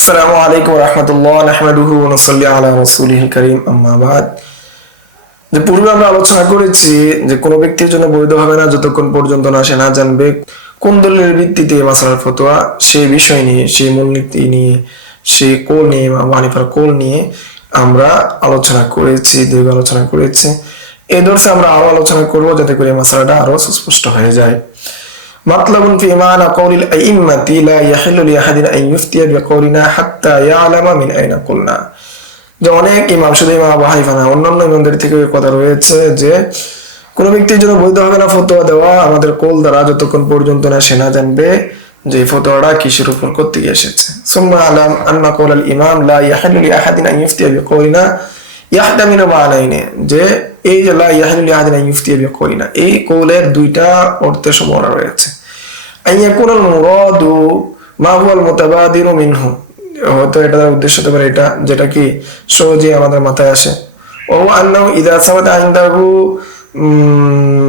আসসালামু আলাইকুম রহমতুল্লাহ নাহমাদুহু ওয়া নুসাল্লি আলা রাসূলিল কারীম আম্মা বাদ। যে পূর্বে আমরা আলোচনা করেছি যে কোনো ব্যক্তির জন্য বৈধ হবে না যতক্ষণ পর্যন্ত না সে না জানবে কোন দলিলের ভিত্তিতে মাসআলার ফতোয়া, সেই বিষয় নিয়ে, সেই মূলনীতি নিয়ে, সেই কোল নিয়ে, ইমাম আবু হানিফার কোল নিয়ে আমরা আলোচনা করেছি, দীর্ঘ আলোচনা করেছি। এই দর্সে আমরা আরো আলোচনা করব যাতে করে মাসআলাটা আরো সুস্পষ্ট হয়ে যায়। مطلب في معنى قول الأئمة لا يحل لأحد أن يفتي بقولنا حتى يعلم من أين قلنا। যে অনেক ইমাম, শুধু ইমাম আবু হানিফা না, অন্যান্য ইমামদের থেকে কথা রয়েছে যে কোন ব্যক্তির জন্য বৈধ হবে না ফতোয়া দেওয়া আমাদের কোল দ্বারা যতক্ষণ পর্যন্ত না সে না জানবে যে ফতোয়াটা কিসের উপর করতে এসেছে। সুম্মা আলাম আন্না কওল আল ইমাম লা ইয়াহিল্লু লিআহাদিন আন ইফতিয়া বিকওলিনা ইয়াহতামিলু মা'নাইনি, যে এই যে লা ইয়াহিল্লু লিআহাদিন আন ইফতিয়া বিকওলিনা, এই কওলের দুইটা অর্থ সম্ভাবনা রয়েছে। আন ইয়াকুনাল মুরাদু মা হুয়াল মুতাবাদিরু মিনহু, হয়তো এটার উদ্দেশ্য হতে পারে এটা যেটা কি সহজে আমাদের মাথায় আসে। ও আন্নাহু ইযা সাবাতা ইনদাহু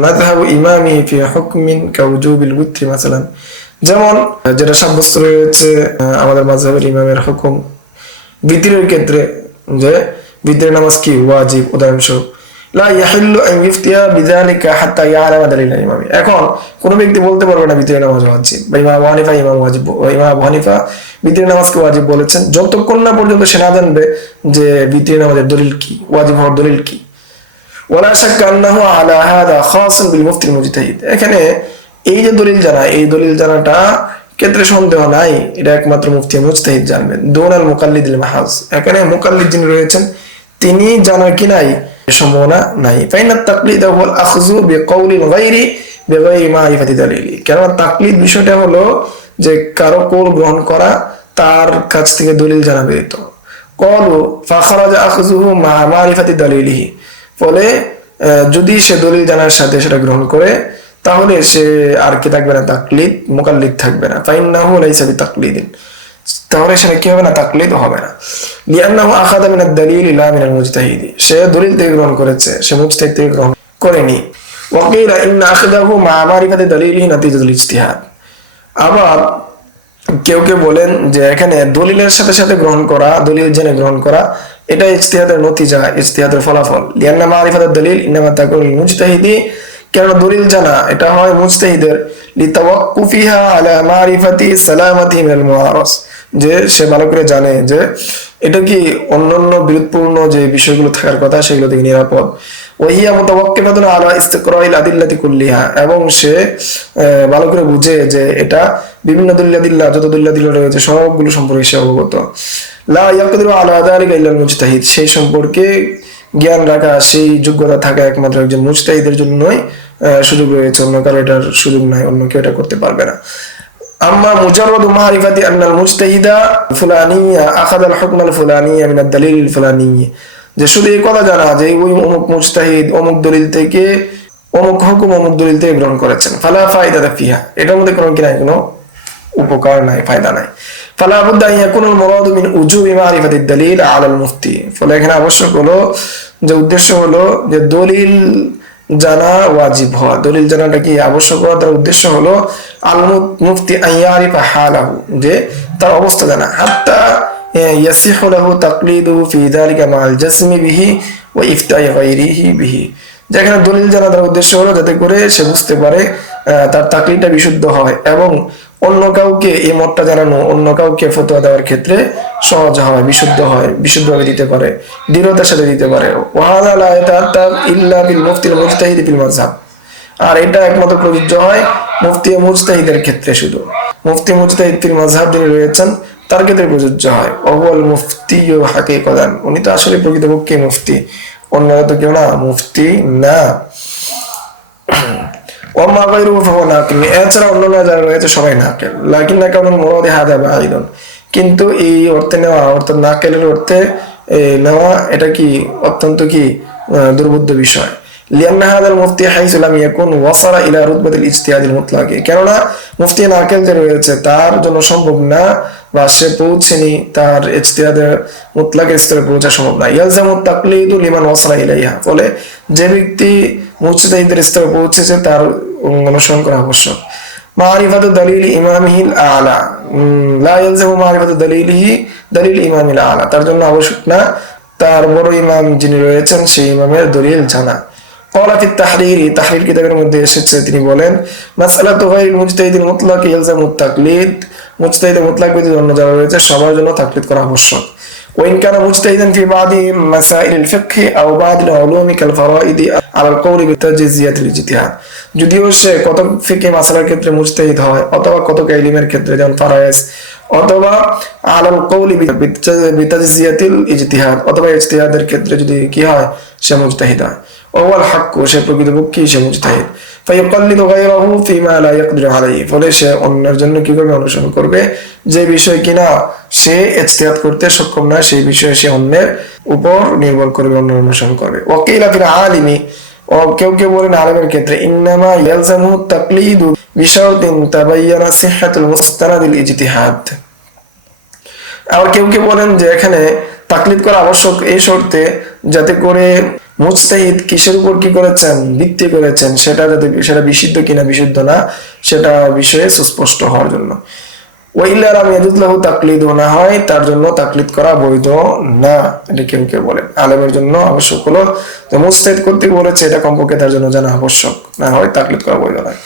মাযহাবু ইমামি ফি হুকমিন কাউজুবিল উইতরি মাসালান, যেমন যেটা সাব্যস্ত রয়েছে আমাদের মাযহাবের ইমামের হুকুম বিতরের ক্ষেত্রে, যে বিতরের নামাজ কি ওয়াজিব, উদাহরণস্বরূপ লা ইয়াহিল্লু আন ইফতিয়া বিযালিকা হাত্তা ইয়ালামা দালিল ইমামি। এখন কোন ব্যক্তি বলতে পারবে না ভিতরে নামাজ ওয়াজিব, বা ইমাম আবু হানিফা ইমাম আবু হানিফা ভিতরে নামাজকে ওয়াজিব বলেছেন যতক্ষণ না পর্যন্ত সে না জানবে যে ভিতরে নামাজের দলিল কি, ওয়াজিব হওয়ার দলিল কি। ওয়ালা শাক্কা আন্নাহু আলা হাযা খাসুন বিল মুফতি মুজতাহিদ, এখানে এই যে দলিল জানা, এই দলিল জানাটা ক্ষেত্রে সন্দেহ নাই, এটা একমাত্র মুফতি মুজতাহিদ জানবেন। দুনাল মুকাল্লিদিল মাহাজ, এখানে মুকাল্লিদ যিনি রয়েছেন তিনি জানার কি নাই, সম্ভাবনা নাই। ফাইনাত তাকলিদ হুয়াল আখযু বিকাউলিল গায়রি বিগায়রি মারিফাতি দালিলি, কারণ তাকলিদ বিষয়টা হলো যে কারো কওল গ্রহণ করা তার কাছ থেকে দলিল জানা ব্যতীত। ক্বালু ফাখারাজা আখযুহু মা মারিফাতি দালিলিহি, ফলে যদি সে দলিল জানার সাথে সেটা গ্রহণ করে তাহলে সে আর কি থাকবে না, তাকলিদ, মুকাল্লিদ থাকবে না। ফাইন্নাহু লাইসা বিতাকলিদিন, তাহলে সেটা কি হবে না, তাকলিদ হবে না। লিআন্নাহু আখাযা মিনাদ দালিল লা মিনাল মুজতাহিদ, সে দলিল থেকে গ্রহণ করেছে, সে মুজতাহিদ থেকে গ্রহণ করেনি। ওয়া কিলা ইন্না আখাযাহু মা মারিফাতি দালিলিহি নাতিজাতুল ইজতিহাদ, আবার কেউ কেউ বলেন যে এখানে দলিলের সাথে সাথে গ্রহণ করা, দলিল জেনে গ্রহণ করা, এটা ইজতিহাদের নতিজা, ইজতিহাদের ফলাফল। লিআন্না মারিফাতাদ দালিল ইন্নামা তাকুনু লিল মুজতাহিদি, কেন দলিল জানা এটা হয় মুজতাহিদের, লিতাওয়াক্কুফিহা আলা মারিফাতি সালামাতিহি মিনাল মুআরাস, যে সে ভালো করে জানে যে এটা কি অন্যান্য বিরোধপূর্ণ যে বিষয়গুলো থাকার কথা সেগুলো থেকে নিরাপদ। ওয়াহিয়া মুতাওয়াক্কিফাতুন আলা ইস্তিকরাইল আদিল্লাতি কুল্লিহা, এবং সে ভালো করে বুঝে যে এটা বিভিন্ন দলিল-আদিল্লাহ, যত দলিল-আদিল্লাহ রয়েছে সবগুলো সম্পর্কে সে অবগত। লা ইয়াকদিরু আলা যালিকা ইল্লাল মুজতাহিদ, সেই সম্পর্কে জ্ঞান রাখা, সেই যোগ্যতা থাকা একমাত্র একজন মুজতাহিদের জন্যই সুযোগ রয়েছে, অন্য কারো এটার সুযোগ নাই, অন্য কেউ এটা করতে পারবে না। আম্মা মুজাররাদু মারিফাতি আন্নাল মুজতাহিদা ফুলানিয়া আখাযাল হুকমাল ফুলানিয়া মিনাদ দালিল ফুলানিয়া, যে শুধু এই কথা জানা যে ওই অমুক মুজতাহিদ অমুক দলিল থেকে অমুক হুকুম অমুক দলিল থেকে গ্রহণ করেছেন, ফালা ফায়দাতা ফিহা, এটার মধ্যে কোনো কি নাই, কোনো উপকার নাই, ফায়দা নাই। ফালা বুদ্দা আন ইয়াকুনাল মুরাদু মিন উজুবি মারিফাতিদ দালিল আলাল মুফতি, ফলে এখানে আবশ্যক হলো যে উদ্দেশ্য হলো যে দলিল জানা ওয়াজিব হওয়া, দলিল জানাটা কি আবশ্যক হওয়া, তার উদ্দেশ্য হলো আল মুফতি আন ইয়ারিফা হালাহু, যে তার অবস্থা জানা, হাত্তা ইয়াসিহু লাহু তাকলিদুহু ফি যালিকা মা'আল জাসমি বিহি ওয়া ইফতাই গায়রিহি বিহি, যেখানে দলিল জানা তার উদ্দেশ্য হলো যাতে করে সে বুঝতে পারে, তার তাকলিদটা বিশুদ্ধ হয় এবং অন্য কাউকে এই মতটা জানানো, অন্য কাউকে ফতোয়া দেওয়ার ক্ষেত্রে সহজ হয়, বিশুদ্ধ হয়, বিশুদ্ধভাবে দিতে পারে, দৃঢ়তার সাথে দিতে পারে। ওয়াহাযা লা ইয়াতাআত্তা ইল্লা বিল মুফতিল মুজতাহিদ ফিল মাযহাব, আর এটা একমাত্র প্রযোজ্য হয় মুফতি মুজতাহিদের ক্ষেত্রে, শুধু মুফতি মুজতাহিদ ফিল মাযহাব যিনি রয়েছেন তার ক্ষেত্রে প্রযোজ্য হয়। ওয়াল মুফতি হাকিকাতান, উনি তো আসলে প্রকৃতপক্ষে মুফতি, অন্যরা তো কেউ না, মুফতি না। ওয়াম্মা গায়রুহু ফাহুয়া নাকিল, এছাড়া অন্যান্য যারা রয়েছে সবাই নাকিল। লাকিন্না কাউনুল মুরাদি হাযা বাঈদুন, কিন্তু এই অর্থে নেওয়া, অর্থাৎ নাকিলের অর্থে নেওয়া, এটা কি অত্যন্ত কি দুর্বোধ্য বিষয়। লিআন্না হাযাল মুফতি হাইসু লাম ইয়াকুন ওয়াসালা ইলা রুতবাতিল ইজতিহাদিল মুতলাকি, কেননা মুফতি নাকিল যে রয়েছে তার জন্য সম্ভব না, বা সে পৌঁছেনি, তার ইজতিহাদের মুতলাকের স্তরে পৌঁছা সম্ভব না। ইয়ালজামু তাকলিদু লিমান ওয়াসালা ইলাইহা, ফলে যে ব্যক্তি মুজতাহিদের স্তরে পৌঁছেছে তার অনুসরণ করা আবশ্যক। মারিফাতু দালিল ইমামিহিল আলা, লা ইয়ালজামু মারিফাতু দালিল ইমামিল আলা, তার জন্য আবশ্যক না তার বড় ইমাম যিনি রয়েছেন সেই ইমামের দলিল জানা। ক্বালা ফি তাহরির কিতাবের মধ্যে এসেছে, তিনি বলেন মাসআলাতু গায়রিল মুজতাহিদিল মুতলাক ইয়ালজামু তাকলিদ, মুজতাহিদ মুতলাক ব্যতীত অন্য যারা রয়েছে সবার জন্য তাকলিদ করা আবশ্যক। وإن كان مجتهدا في بعض مسائل الفقه أو بعض العلوم كالفرائض على القول بتجزية الاجتهاد, যদিও সে কতক ফিকহি মাসালার ক্ষেত্রে মুজতাহিদ হয় অথবা কতক ইলমের ক্ষেত্রে যেমন ফারায়েজ অথবা আলাল কওলি বিতাজজিয়াতিল ইজতিহাদ অথবা ইজতিহাদের ক্ষেত্রে যদি কি হয় সে মুজতাহিদ হয়, ওয়াল হক, সে প্রকৃতপক্ষে সে মুজতাহিদ। ফায়াকাল্লিদু গায়রাহু ফিমা লা ইয়াকদিরু আলাইহি, ফলে সে অন্যের জন্য কি করবে, অনুসরণ করবে যে বিষয় কিনা সে ইজতিহাদ করতে সক্ষম না, সেই বিষয়ে সে অন্যের উপর নির্ভর করবে, অন্যের অনুসরণ করবে। ওয়াকিলা ফিল আলিমি, ও কেউ কেউ বলেন আলেমের ক্ষেত্রে ইন্নামা ইয়ালজামু তাকলিদু বিশারতিন তাবায়্যানা সিহহাতুল মুস্তানাদিল ইজতিহাদ। আবার কেউ কেউ বলেন যে এখানে তাকলিদ করা আবশ্যক এই শর্তে যাতে করে মুজতাহিদ কিসের উপর কি করেছেন, ভিত্তি করেছেন, সেটা যাতে সেটা বিশুদ্ধ কিনা বিশুদ্ধ না সেটা বিষয়ে সুস্পষ্ট হওয়ার জন্য। ওয়াইল্লা লাম ইয়াজুজ লাহু তাকলিদ, না হয় তার জন্য তাকলিদ করা বৈধ না, এটা কেউ কেউ বলেন। আলেমের জন্য আবশ্যক হলো যে মুজতাহিদ করতে বলেছে এটা কমপক্ষে তার জন্য জানা আবশ্যক, না হয় তাকলিদ করা বৈধ নয়।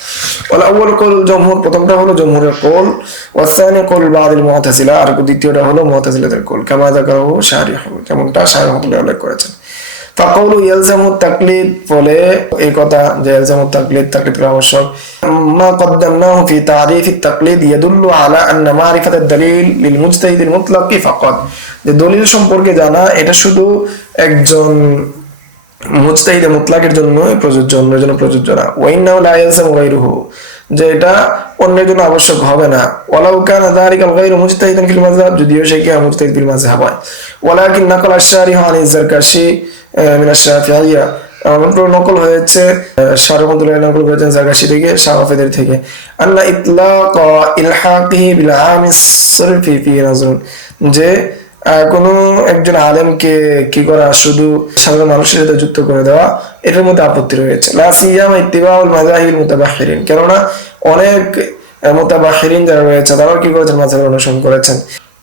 ওয়াল আউয়াল কওলুল জমহুর, প্রথমটা হলো জমহুরের কওল, ওয়াস সানি কওলুল বাদিল মুতাজিলা, আর দ্বিতীয়টা হলো মুতাজিলাদের কওল, কামা যাকারহু শারিহ, যেমনটা শারিহ উল্লেখ করেছেন। ফাকাউলু ইয়ালজামু তাকলিদ, বলে এই কথা যে ইয়ালজামু তাকলিদ, তাকলিদ করা আবশ্যক। মা কদ্দামনাহু ফি তারিফ আত-তাকলিদ ইয়াদুল্লু আলা আন্না মারিফাত আদ-দালিল লিল মুজতাহিদিল মুতলাক ফাকাত, যে দলিল সম্পর্কে জানা এটা শুধু একজন মুজতাহিদ মুতলাকের জন্য প্রযোজ্য, অন্যের জন্য প্রযোজ্য না। ওয়া ইন্নাহু লা ইয়ালজামু গায়রুহু, যে এটা অন্যের জন্য আবশ্যক হবে না। ওয়ালাউ কানা যালিকাল গায়রু মুজতাহিদান ফিল মাযহাব, যদিও সে কি মুজতাহিদ ফিল মাযহাব হয়। ওয়ালাকিন নাকালা আশ-শারিহু আন আয-যারকাশি মিন আশ-শাফিঈয়্যা, নকল হয়েছে শারহুদ্দৌলা নকল করেছেন জারকাশি থেকে, শাফিঈদের থেকে, আন্না ইতলাক ইলহাকিহি বিল আমিস সরফি ফি নাজরুন, যে কোনো একজন আলেমকে কি করা শুধু সাধারণ মানুষের সাথে যুক্ত করে দেওয়া এটার মধ্যে আপত্তি রয়েছে। লা সিয়ামা ইত্তিবাউল মাযাহিবিল মুতাবাহহিরিন, কেননা অনেক মুতাবাহহিরিন যারা রয়েছে তারাও কি করেছেন, মাযহাবের অনুসরণ করেছেন।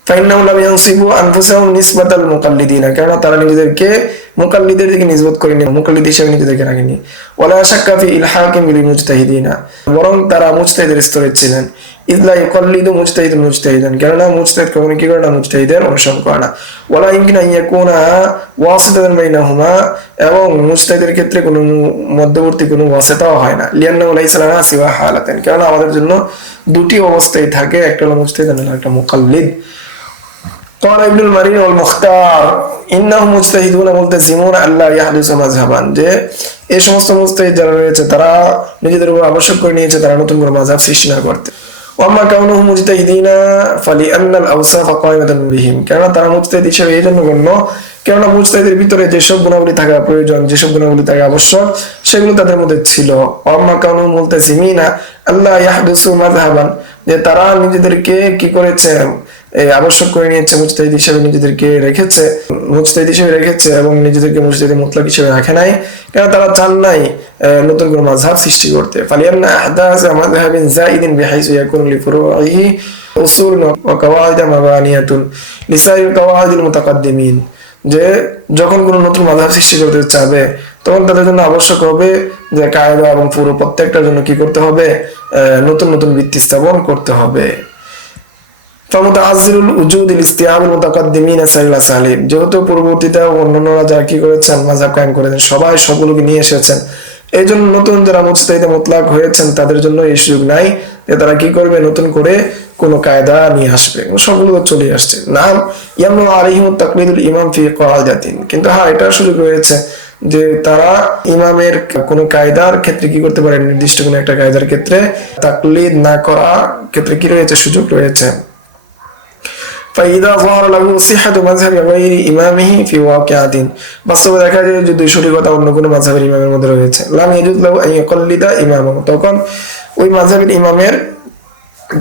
ফাইন্নাহু লাম ইয়ানসিবু আনফুসাহুম নিসবাতাল মুকাল্লিদিনা, কেননা তারা নিজেদেরকে মুকাল্লিদের দিকে নিসবত করেনি, মুকাল্লিদ হিসেবে নিজেদেরকে রাখেনি। ওয়ালা শাক্কা ফি ইলহাকিম বিল মুজতাহিদিনা, বরং তারা মুজতাহিদের স্তরে ছিলেন। ইযলা ইউকাল্লিদু মুজতাহিদান, কেননা মুজতাহিদ কখনো কি করে না, মুজতাহিদের অনুসরণ করে না। ওয়ালা ইমকিন আন ইয়াকুনা ওয়াসিতাতান বাইনাহুমা, এবং মুজতাহিদের ক্ষেত্রে কোনো মধ্যবর্তী কোনো ওয়াসিতাও হয় না। লিআন্নাহু লাইসা লানা সিওয়া হালাতান, কেননা আমাদের জন্য দুটি অবস্থায় থাকে, একটা হলো মুজতাহিদ আর একটা মুকাল্লিদ। قال ابن المرين والمختار انهم مجتهدون ملتزمون الا يحدثوا مذهبا, যে এই সমস্ত মুজতাহিদ যারা রয়েছে তারা নিজেদের উপর আবশ্যক করে নিয়েছে তারা নতুন করে মাযহাব সৃষ্টি না করতে। ওয়াম্মা কাউনুহুম মুজতাহিদিনা ফালিআন্না আল-আওসাফ কায়িমাতুন বিহিম, কেননা তারা মুজতাহিদ হিসেবে এই জন্য গণ্য কেননা মুজতাহিদের ভিতরে যেসব গুণাবলী থাকা প্রয়োজন, যেসব গুণাবলী থাকা আবশ্যক সেগুলো তাদের মধ্যে ছিল। ওয়াম্মা কাউনুহুম মুলতাজিমিনা আল্লা ইয়াহদুসু মাযহাবান, যে তারা নিজেদেরকে কি করেছে, আবশ্যক করে নিয়েছে মুজতাহিদ হিসেবে নিজেদেরকে রেখেছে, মুজতাহিদ হিসেবে রেখেছে এবং নিজেদেরকে মুজতাহিদ মুতলাক হিসেবে রাখে নাই, কেন তারা চান নাই নতুন কোনো মাযহাব সৃষ্টি করতে। ফালিয়ান্না আহদাস মাযহাবিন যাইদিন বিহাইসু ইয়াকুনু লিফুরুইহি উসুল ওয়া কাওয়াইদ মাবানিয়াতুন লিসাইল কাওয়াইদিল মুতাকাদ্দিমিন, যে যখন কোনো নতুন মাযহাব সৃষ্টি করতে চাবে তখন তাদের জন্য আবশ্যক হবে যে কায়দা এবং পুরো প্রত্যেকটার জন্য কি করতে হবে, নতুন নতুন ভিত্তি স্থাপন করতে হবে। যেহেতু পরবর্তীতে অন্যান্যরা যারা কি করেছেন মাযহাব কায়েম করেছেন সবাই সবগুলোকে নিয়ে এসেছেন, এই জন্য নতুন যারা মুজতাহিদ মুতলাক হয়েছেন তাদের জন্য এই সুযোগ নাই যে তারা কি করবে নতুন করে কোনো কায়দা নিয়ে আসবে, সবগুলো চলে আসছে। নাম ইয়ামনু আলাইহিম তাকলিদুল ইমাম ফি কায়দাতিন, কিন্তু হ্যাঁ এটা সুযোগ রয়েছে যে তারা ইমামের কোনো কায়দার ক্ষেত্রে কি করতে পারে, নির্দিষ্ট কোনো একটা কায়দার ক্ষেত্রে তাকলিদ না করা ক্ষেত্রে কি রয়েছে, সুযোগ রয়েছে। فإذا ظهر له صحة مذهب غير إمامه في واقعة, বাস্তবে দেখা যায় যে দুই সঠিকতা অন্য কোনো মাযহাবের ইমামের মধ্যে রয়েছে, লাম ইয়াজুজ লাহু আন ইয়াকাল্লিদা ইমামাহু, তখন ওই মাযহাবের ইমামের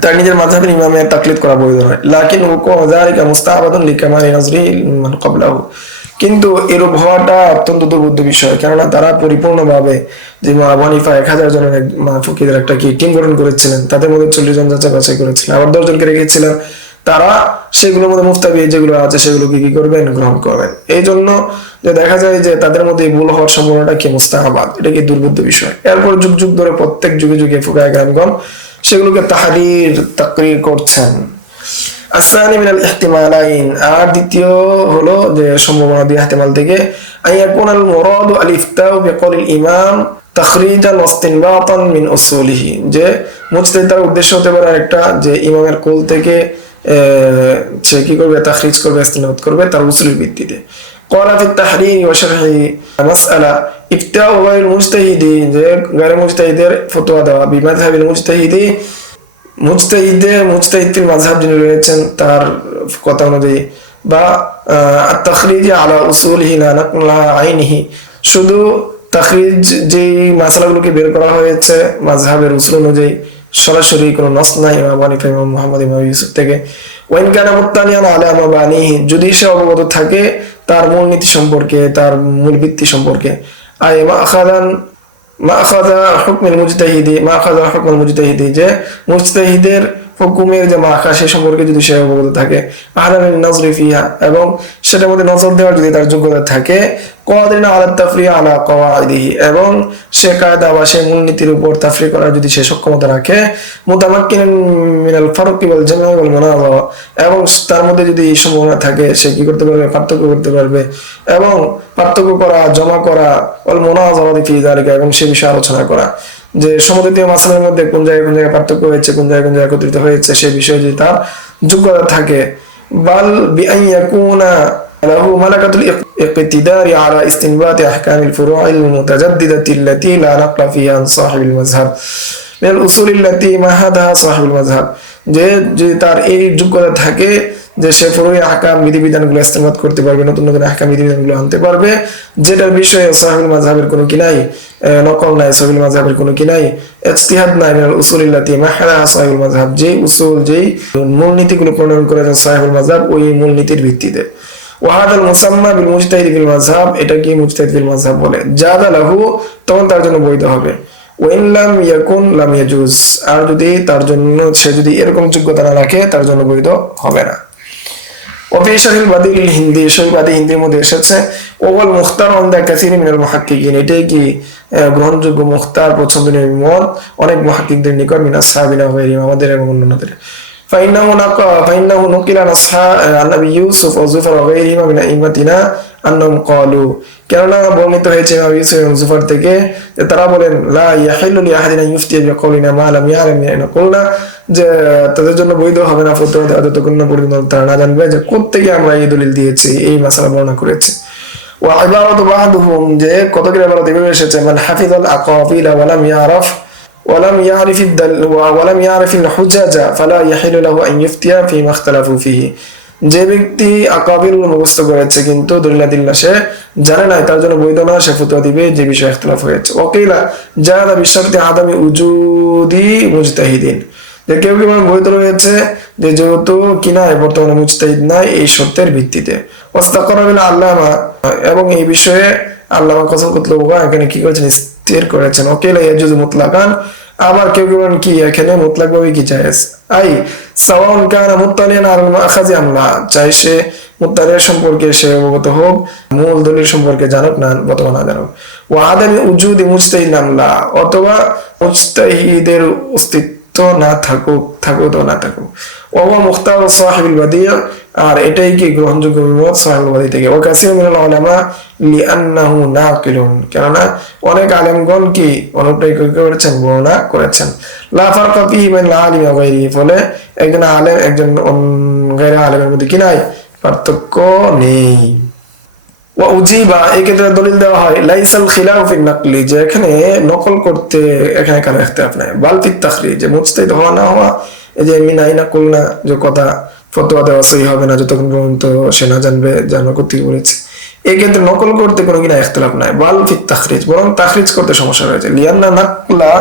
তার নিজের মাযহাবের ইমামের তাকলিদ করা বৈধ নয়। লাকিন হুকুম যালিকা মুস্তাহাবাদুন লিকামালি নাজরি মান ক্বাবলাহু, কিন্তু এরূপ হওয়াটা অত্যন্ত দুর্বোধ্য বিষয়, কেননা তারা পরিপূর্ণভাবে যে ইমাম আবু হানিফা 1000 জনের ফকিদের একটা কি টিম গঠন করেছিলেন, তাদের মধ্যে 40 জন যাচাই বাছাই করেছিলেন, আবার 10 জনকে রেখেছিলেন, তারা সেগুলোর মধ্যে মুফতাবি যেগুলো আছে সেগুলোকে কি করবেন, গ্রহণ করবেন। এই জন্য যে দেখা যায় যে তাদের মধ্যে ভুল হওয়ার সম্ভাবনাটা কি মুস্তাহাবাদ, এটা কি দুর্বোধ্য বিষয়। এরপর যুগ যুগ ধরে প্রত্যেক যুগে যুগে ফুকায়ে কেরামগণ সেগুলোকে তাহরির তাকরির করছেন। আসানি মিনাল ইহতিমালাইন, আর দ্বিতীয় হলো যে সম্ভাবনা দুই ইহতিমাল থেকে, আইয়াকুনাল মুরাদু আল ইফতাউ বিকওলিল ইমাম তাখরিজান ওয়া ইসতিনবাতান মিন উসুলিহি, যে মুজতাহিদের উদ্দেশ্য হতে পারে একটা যে ইমামের কোল থেকে সে কি করবে, তাখরিজ করবে, ইসতিনবাত করবে তার উসুলের ভিত্তিতে। ক্বালা ফি তাহরির ওয়া শারহি মাসআলা ইফতাউ গায়রুল মুজতাহিদি, যে গায়রুল মুজতাহিদের ফতোয়া দেওয়া, বিমাযহাবিল মুজতাহিদি, মুজতাহিদ ফিল মাযহাব যিনি রয়েছেন তার কথা অনুযায়ী, বা আত-তাখরিজ আলা উসুলিহি লা নাকলা আইনিহি, শুধু তাখরিজ যে মাসালাগুলোকে বের করা হয়েছে মাযহাবের উসুল অনুযায়ী, সরাসরি কোনো নস নাই ইমাম আবু হানিফা, ইমাম মুহাম্মদ, ইমাম ইউসুফ থেকে। ওয়াইন কানা মুত্তানিয়ান আলা মাবানিহি, যদি সে অবগত থাকে তার মূলনীতি সম্পর্কে, তার মূল ভিত্তি সম্পর্কে, আই মাআখাযা হুকমুল মুজতাহিদি, যে মুজতাহিদের হুকুমের যে মাখা সে সম্পর্কে যদি সে অবগত থাকে, আহলামিন নাজরি ফিহা, এবং সেটার মধ্যে নজর দেওয়ার যদি তার যোগ্যতা থাকে, কাদিরিন আলা তাফরিয়া আলা কওয়াইদিহি, এবং সে কায়দা বা সে মূলনীতির উপর তাফরি করার যদি সে সক্ষমতা রাখে, মুতামাক্কিনান মিনাল ফারকি ওয়াল জামঈ ওয়াল মুনাযারা, এবং তার মধ্যে যদি এই সম্ভাবনা থাকে সে কি করতে পারবে, পার্থক্য করতে পারবে, এবং পার্থক্য করা, জমা করা, ওয়াল মুনাযারা ফি যালিকা, এবং সে বিষয়ে আলোচনা করা, যে সমদ্বিতীয় মাসালার মধ্যে কোন জায়গায় পার্থক্য হয়েছে, কোন জায়গায় একত্রিত হয়েছে, সে বিষয়ে যদি তার যোগ্যতা থাকে। বাল বিআন ইয়াকুনা লাহু মালাকাতুল ইকতিদারি আলা ইসতিনবাতি আহকামিল ফুরুইল মুতাজাদ্দিদাতি আল্লাতী লা নাকলা ফিহা আন সাহিবিল মাযহাব মিনাল উসুলিল্লাতী মাহাদাহা সাহিবুল মাযহাব, যে যদি তার এই যোগ্যতা থাকে যে সে ফুরুই আহকাম বিধিবিধানগুলো ইস্তেমাল করতে পারবে, নতুন নতুন আহকাম বিধিবিধানগুলো আনতে পারবে, যেটার বিষয়ে সাহিবুল মাযহাবের কোনো কি নাই, নকল নাই, সাহিবুল মাযহাবের কোনো কি নাই, ইজতিহাদ নাই, মিনাল উসুলিল্লাতী মাহাদাহা সাহিবুল মাযহাব, যেই উসুল যেই মূলনীতিগুলো প্রণয়ন করেছেন সাহিবুল মাযহাব ওই মূলনীতির ভিত্তিতে। ওয়াহাদাল মুসাম্মা বিল মুজতাহিদ ফিল মাযহাব, এটা কি মুজতাহিদ ফিল মাযহাব বলে, জাদা লাহু, তখন তার জন্য বৈধ হবে। ওয়াইন লাম ইয়াকুন লাম ইয়াজুজ, আর যদি তার জন্য সে যদি এরকম যোগ্যতা না রাখে তার জন্য বৈধ হবে না। ওফি শারহিল বাদিল হিন্দি, শরীফ বাদি হিন্দির মধ্যে এসেছে, ওয়াল মুখতার ইনদা কাসীর মিনাল মুহাক্কিকিন, এটাই কি গ্রহণযোগ্য মুখতার পছন্দনীয় মত অনেক মুহাক্কিকদের নিকট, মিনাস সাহাবিনা ওয়া গায়রিহিম, আমাদের এবং অন্যদের। ফাইন্নাহু নুকিলা আন নবী ইউসুফ ওয়া যুফর ওয়া গায়রিহিমা মিন আইমাতিনা আন্নাহুম ক্বালু, কেননা বর্ণিত হয়েছে ইমাম ইউসুফ এবং যুফর থেকে যে তারা বলেন, লা ইয়াহিল্লু লি আহাদিন ইফতিয়া বিকাউলিনা মা লাম ইয়ালাম ইয়াকুলনা, যে তাদের জন্য বৈধ হবে না ফতোয়া দেওয়া যতক্ষণ না পর্যন্ত তারা না জানবে যে কোত্থেকে আমরা এই দলিল দিয়েছি, এই মাসালা বর্ণনা করেছি। ওয়া ইবারাতু বা'দুহুম, যে কতগুলো ইবারত এভাবে এসেছে, মান হাফিজাল আকাফিল ওয়া লাম ইয়ারাফ ولم يعرف ولم يعرف الحجج فلا يحل له ان يفتي فيما اختلفوا فيه, যে ব্যক্তি আকাবির মুখস্থ করেছে কিন্তু দলিল সে জানে না, তার জন্য বৈধ না সে ফতোয়া দিবে যে বিষয়ে ইখতিলাফ হয়েছে। ওয়াকিলা জাদা বিশর্তি আদামি উজুদি মুজতাহিদিন, যে কেউ কেউ বৈধ রয়েছে যে যেহেতু কিনা বর্তমানে মুজতাহিদ নাই এই শর্তের ভিত্তিতে। ওয়াস্তাকরা বিল আল্লামা, এবং এই বিষয়ে আল্লামা কসম কুতলুবা এখানে কি করেছেন, স্থির করেছেন। ওকিলা ইয়াজুজু মুতলাকান, আবার কেউ কেউ কি এখানে মুতলাক ভাবে কি জায়েজ, আই সাওয়াউন কানা মুত্তালিয়ান আল মাখাজি আমলা, চাই সে মুত্তালির সম্পর্কে সে অবগত হোক, মূল দলিল সম্পর্কে জানুক না বর্তমান না জানুক। ওয়া আদামি উজুদি মুজতাহিদ আমলা, অথবা মুজতাহিদের অস্তিত্ব না থাকুক তো না থাকুক। ওয়া মুখতার সাহিবুল বাদিয়া, আর এটাই কি গ্রহণযোগ্য মত সাহিবুল বাদি থেকে। ওয়া কাসীর মিনাল উলামা লিআন্নাহু নাকিলুন, কেননা অনেক আলেমগণ কি অনুপ্রায় করেছেন, বর্ণনা করেছেন। লা ফারকা ফিহি বাইনাল আলিমি ওয়া গায়রিহি, ফলে একজন আলেম একজন গায়রে আলেমের মধ্যে কি নাই, পার্থক্য নেই। ওয়া উজিবা, এই ক্ষেত্রে দলিল দেওয়া হয়, লাইসাল খিলাফ ফিন নাকলি, যে এখানে নকল করতে এখানে কারো ইখতিলাফ নাই, বাল ফিত তাখরিজ, যে মুজতাহিদ হওয়া না হওয়া, এই যে মিনাইনা কুলনা যে কথা ফতোয়া দেওয়া সহি হবে না যতক্ষণ পর্যন্ত সে না জানবে জানা করতে বলেছে, এই ক্ষেত্রে নকল করতে কোনো কিনা ইখতিলাফ নাই, বাল ফিত তাখরিজ, বরং তাখরিজ করতে সমস্যা রয়েছে। লিআন্না নাকলা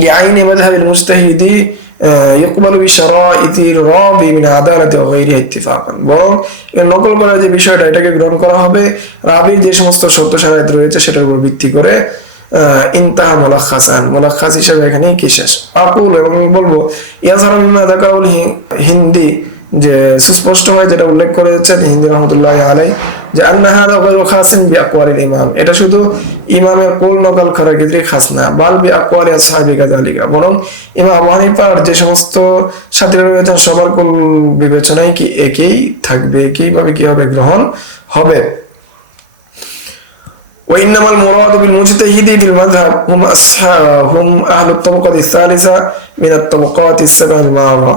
লিআইনি মাযহাবিল মুজতাহিদি ইকবালু বিশরাইতির রাবি মিন আদালাতি ওয়া গায়রিহা ইত্তিফাকান, বরং এর নকল করার যে বিষয়টা এটাকে গ্রহণ করা হবে রাবির যে সমস্ত সত্য শারাত রয়েছে সেটার উপর ভিত্তি করে। ইনতাহা মুলাখাসান, মুলাখাস হিসেবে এখানে কি শেষ। আকুল, এবং বলবো ইয়াজহারু মিম্মা যাকারাল হিন্দি, যে সুস্পষ্ট হয় যেটা উল্লেখ করেছেন হিন্দি রহমতুল্লাহ আলাই, যে আন্না হাযা গায়রু খাসিন বিআকওয়ালিল ইমাম, এটা শুধু ইমামের কোল নকল করার ক্ষেত্রে খাস না, বাল বিআকওয়ালি আসহাবি কাযালিকা, বরং ইমাম আবু হানিফার যে সমস্ত সাথীরা রয়েছেন সবার কোল বিবেচনায় কি একই থাকবে, একইভাবে কি হবে, গ্রহণ হবে। وإنما المراد بالمجتهد في المذهب هم أهل الطبقة الثالثة من الطبقات السبع المعروفة।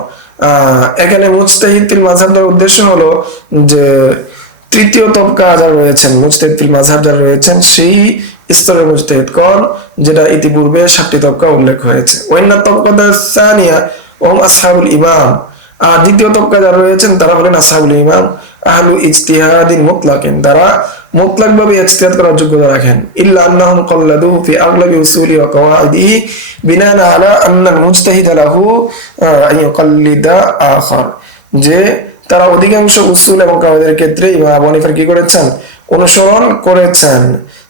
এখানে মুজতাহিদ ফিল মাযহাবের উদ্দেশ্য হলো যে তৃতীয় তবকা যারা রয়েছেন, মুজতাহিদ ফিল মাযহাব যারা রয়েছেন সেই স্তরের মুজতাহিদ কোন, যেটা ইতিপূর্বে 7টি তবকা উল্লেখ হয়েছে। ওয়াইন্না তবকাত সানিয়া ওহুম আসহাবুল ইমাম, আর দ্বিতীয় তবকা যারা রয়েছেন তারা হলেন আসহাবুল ইমাম আহলু ইজতিহাদিন মুতলাকিন, তারা মুতলাকভাবে ইজতিহাদ করার যোগ্যতা রাখেন। ইল্লা আন্নাহুম ক্বাল্লাদু ফি আগলাবি উসুলি ওয়া কওয়াইদিহি বিনাআন আলা আন্না আল মুজতাহিদ লাহু আন ইউকাল্লিদা আখার, যে তারা অধিকাংশ উসুল এবং কাওয়াইদের ক্ষেত্রে ইমাম আবু হানিফা কি করেছেন, অনুসরণ করেছেন,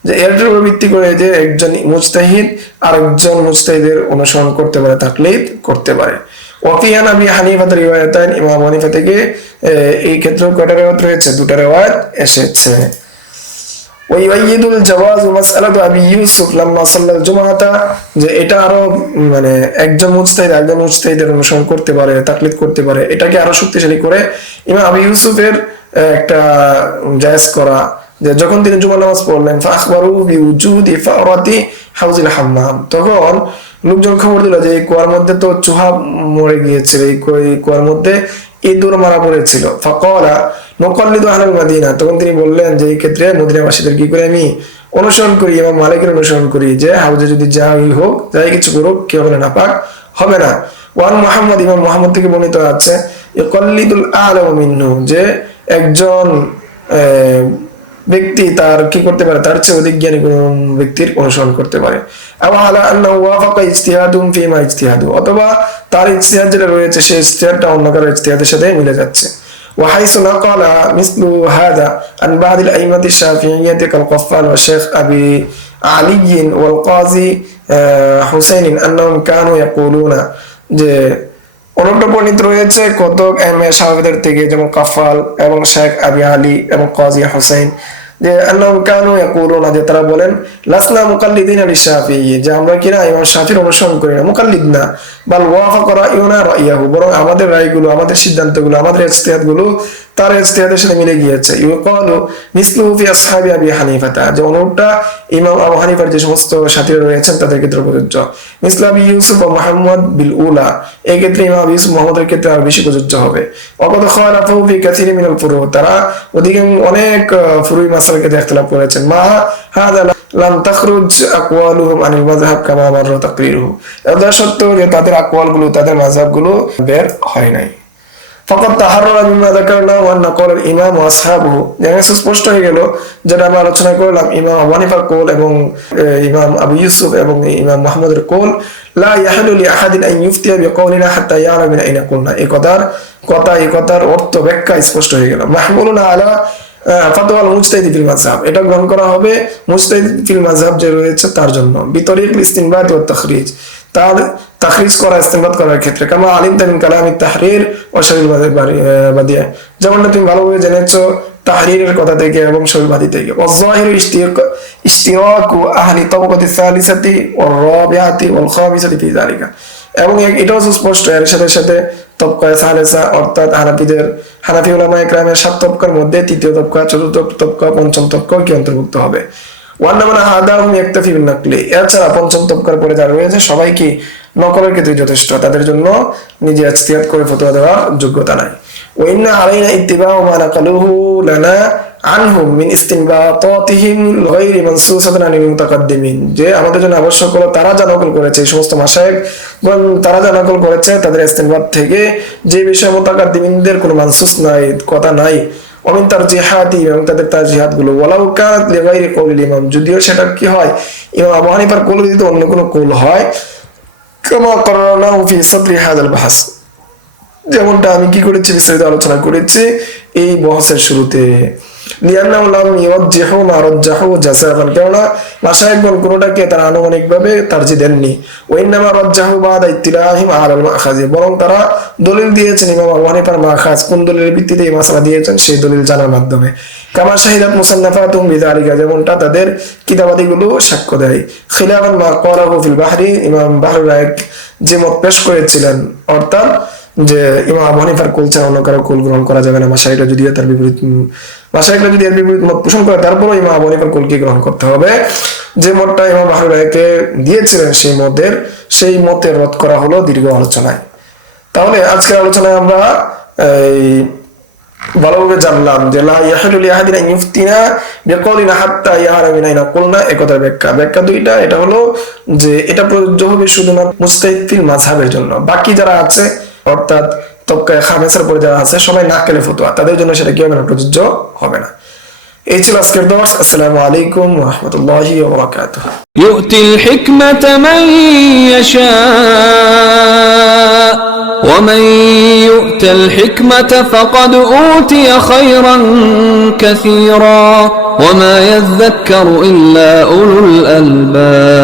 যে এর উপর ভিত্তি করে যে একজন মুজতাহিদ আরেকজন মুজতাহিদের অনুসরণ করতে পারে, তাকলিদ করতে পারে। ওয়াফিয়া আবি হানিফার রিওয়ায়াতান, ইমাম আবু হানিফা থেকে এই ক্ষেত্রে কয়টা রিওয়ায়াত রয়েছে, 2টা রিওয়ায়াত এসেছে। ওয়াইয়িদুল জাওয়াজ মাসআলাতু আবি ইউসুফ লাম্মা সাল্লাল জুমআতা, যে এটা আরো মানে একজন মুজতাহিদের অনুসরণ করতে পারে, তাকলিদ করতে পারে, এটাকে আরো শক্তিশালী করে ইমাম আবি ইউসুফের একটা জায়েজ করা, যে যখন তিনি জুমার নামাজ পড়লেন ফাখবারু বিউজুদি ফারাতি হাউজিল হাম্মাম, তখন লোকজন খবর দিল যে এই কুয়ার মধ্যে তো চুহা মরে গিয়েছিল, এই কুয়ার মধ্যে ইঁদুর মারা পড়েছিল। ফাকালা নুকাল্লিদু আহলাল মাদিনা, তখন তিনি বললেন যে এই ক্ষেত্রে মদিনাবাসীদের কি করে আমি অনুসরণ করি, ইমাম মালিকের অনুসরণ করি, যে হাউজে যদি যাই হোক, যাই কিছু করুক, কেউ বলে নাপাক হবে না। ওয়ান মুহাম্মদ, ইমাম মুহাম্মদ থেকে বর্ণিত আছে ইউকাল্লিদুল আ'লামু মিনহু, যে একজন ব্যক্তি তার কি করতে পারে, তার চেয়ে অধিক জ্ঞানী কোন ব্যক্তির অনুসরণ করতে পারে। অথবা তার ইজতিহাদ যেটা রয়েছে সেই ইজতিহাদটা অন্য কারো ইজতিহাদের সাথে মিলে যাচ্ছে। وحيث نقل مثل هذا عن بعض الأئمة الشافعية كالقفال والشيخ أبي علي والقاضي حسين أنهم كانوا يقولون، যে অন্যটা বর্ণিত রয়েছে কতক সাহাবাদের থেকে, যেমন কাফাল এবং শেখ আবি আলী এবং কাজী হুসাইন, যে আন্নাহুম কানু ইয়াকুলুনা, যে তারা বলেন লাসনা মুকাল্লিদিনা লিশাফিঈ, যে আমরা কিনা ইমাম শাফিঈর অনুসরণ করি না, মুকাল্লিদ না, বাল ওয়াফাকা রাইয়ুনা রাইয়াহু, বরং আমাদের রায়গুলো, আমাদের সিদ্ধান্তগুলো, আমাদের ইজতিহাদগুলো তার ইজতিহাদের সাথে মিলে গিয়েছে। ইউকালু মিসলুহু ফি আসহাবি আবি হানিফা, যে অনুরূপটা ইমাম আবু হানিফার যে সমস্ত সাথীরা রয়েছেন তাদের ক্ষেত্রে প্রযোজ্য। মিসলু আবি ইউসুফ ওয়া মুহাম্মদ বিল উলা, এই ক্ষেত্রে ইমাম আবু ইউসুফ মুহাম্মদের ক্ষেত্রে আর বেশি প্রযোজ্য হবে। ওয়াকাদ খালাফু ফি কাসীরি মিনাল ফুরু, তারা অনেক ফুরুই মাসালার ক্ষেত্রে ইখতিলাফ করেছেন। মা হাযা লাম তাখরুজ আকওয়ালুহুম আনিল মাযহাব কামা মাররা তাকরিরুহু, এটা সত্য যে তাদের আকওয়ালগুলো, তাদের মাযহাবগুলো বের হয় নাই। ফাকাদ তাহাররা মিম্মা যাকারনা ওয়া নাকাল আল ইমাম ওয়া আসহাবুহু, যেমন স্পষ্ট হয়ে গেল যেটা আমরা আলোচনা করলাম, ইমাম আবু হানিফার কওল এবং ইমাম আবু ইউসুফ এবং ইমাম মুহাম্মদের কওল, লা ইয়াহলু লি আহাদিন আন ইফতিয়া বিকাউলিনা হাত্তা ইয়ালাম মিন আইনা কুলনা, এই কথার অর্থ ব্যাখ্যা স্পষ্ট হয়ে গেল। মাহমুলুনা আলা ফাতওয়াল মুজতাহিদ ফিল মাযহাব, এটা গ্রহণ করা হবে মুজতাহিদ ফিল মাযহাব যে রয়েছে তার জন্য। বিতরিকুল ইসতিনবাত ওয়া তাখরিজ, তার তাখরিজ করা, ইস্তেমবাদ করার ক্ষেত্রে। কামা আলিমতা মিন কালামি তাহরির ওয়া শারহিল বাদিয়া, যেমনটা তুমি ভালোভাবে জেনেছো তাহরিরের কথা থেকে এবং শারহিল বাদি থেকে। ওয়া যাহিরু ইশতিরাকু আহলি তাবাকাতি সালিসাতি ওয়ার রাবিআতি ওয়াল খামিসাতি ফি যালিকা, এবং এটাও স্পষ্ট এর সাথে সাথে তবকা সালেসা অর্থাৎ হানাফি উলামায়ে কেরামের 7 তবকার মধ্যে তৃতীয় তবকা, চতুর্থ তবকা, পঞ্চম তবকা কি অন্তর্ভুক্ত হবে। ওয়ান্নামান হাদাহুম ইয়াকতাফি বিন নাকলি, এছাড়া পঞ্চম তবকার পরে যারা রয়েছে সবাই কি নকলের ক্ষেত্রে যথেষ্ট, তাদের জন্য নিজে ইজতিহাদ করে ফতোয়া দেওয়ার যোগ্যতা নাই। ওয়া ইন্না আলাইনা ইত্তিবাউ মা নাকালুহু লানা আনহুম মিন ইসতিনবাতাতিহিম গায়রি মানসুসাতিন আনিল মুতাকাদ্দিমিন, যে আমাদের জন্য আবশ্যক হলো তারা যা নকল করেছে, এই সমস্ত মাশায়েখ তারা যা নকল করেছে তাদের ইসতিনবাত থেকে, যে বিষয়ে মুতাকাদ্দিমিনদের কোনো মানসুস নাই, কথা নাই, অমিন তারজিহাতি, এবং তাদের তারজিহাত গুলো, ওয়ালাউ কানাত লিগায়রি কওলিল ইমাম, যদিও সেটা কি হয় ইমাম আবু হানিফার কওল যদি অন্য কোনো কওল হয়, কামা কররানাহু ফি সাদরি হাযাল বাহস, যেমনটা আমি কি করেছি বিস্তারিত আলোচনা করেছি এই বহসের শুরুতে। লিআন্নাহু লাম ইউজ্জিহু মা রাজ্জাহু জাসাফান, কেননা মাশায়েখগণ কোনটাকে তারা আনুমানিকভাবে তারজিহ দেননি। ওয়া ইন্নামা রাজ্জাহু বাদা ইত্তিলাহিম আলাল মাখাজি, বরং তারা দলিল দিয়েছেন ইমাম আবু হানিফার মাখাজ, কোন দলিলের ভিত্তিতে এই মাসআলা দিয়েছেন সেই দলিল জানার মাধ্যমে। কামা শাহিদাত মুসান্নাফাতুহুম বিযালিকা, যেমনটা তাদের কিতাবাদিগুলো সাক্ষ্য দেয়। খিলাফান মা ক্বালাহু ফিল বাহরি, ইমাম বাহরুল রাইক যে মত পেশ করেছিলেন, অর্থাৎ যে ইমাম আবু হানিফার কুল ছাড়া অন্য কারো কুল গ্রহণ করা যাবে না, মাশায়েখরা যদি এর বিপরীত মত পোষণ করে তারপরও ইমাম আবু হানিফার কুলকে গ্রহণ করতে হবে। যে মতটা ইমাম বাহরুল রায়কে দিয়েছিলেন সেই মতের রদ করা হলো দীর্ঘ আলোচনায়। তাহলে আজকের আলোচনায় আমরা এই ভালোভাবে জানলাম যে লা ইয়াহিলু লিআহাদিন আন ইফতিনা বিকাউলিনা হাত্তা ইয়ারা মিনাইনা কুলনা, একথার ব্যাখ্যা দুইটা। এটা হলো যে এটা প্রযোজ্য হবে শুধুমাত্র মুজতাহিদ ফিল মাযহাবের জন্য, বাকি যারা আছে অর্থাৎ তবকায়ে খামেসার পরে যারা আছে সবাই নাকেলে ফতোয়া, তাদের জন্য সেটা কি হবে না, প্রযোজ্য হবে না। এই ছিল আজকের দর্স। আসসালামু আলাইকুম ওয়া রাহমাতুল্লাহি ওয়া বারাকাতুহু। ইউতিল হিকমাতা মান ইয়াশা ওয়া মান ইউতাল হিকমাতা ফাকাদ উতিয়া খায়রান কাসীরা ওয়া মা ইয়াযাক্কারু ইল্লা উলুল আলবাব।